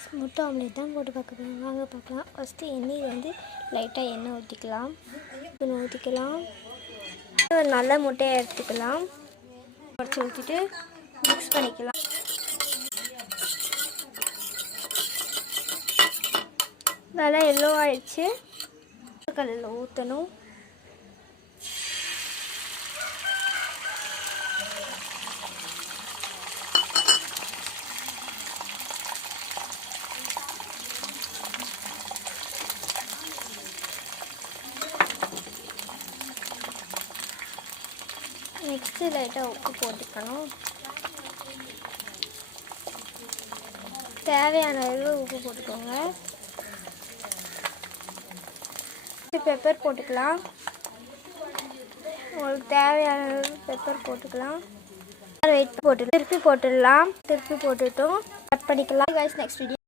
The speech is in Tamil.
கைஸ், முட்டை ஆம்லேட் தான் போட்டு பார்க்க போகிறோம். வாங்க பார்க்கலாம். ஃபஸ்ட்டு எண்ணெயில் லைட்டாக எண்ணெய் ஊற்றிக்கலாம். ஒரு நல்ல முட்டையை எடுத்துக்கலாம். உடச்சி ஊற்றிட்டு மிக்ஸ் பண்ணிக்கலாம். நல்லா எல்லோ ஆயிடுச்சு. கல்லில் ஊற்றணும். நெக்ஸ்ட்டு லைட்டாக உப்பு போட்டுக்கணும். தேவையான அளவு உப்பு போட்டுக்கோங்க. பெப்பர் போட்டுக்கலாம். உங்களுக்கு தேவையான அளவு பெப்பர் போட்டுக்கலாம். வெயிட் போட்டு திருப்பி போட்டுடலாம். திருப்பி போட்டுட்டோம். கட் பண்ணிக்கலாம். Guys, next video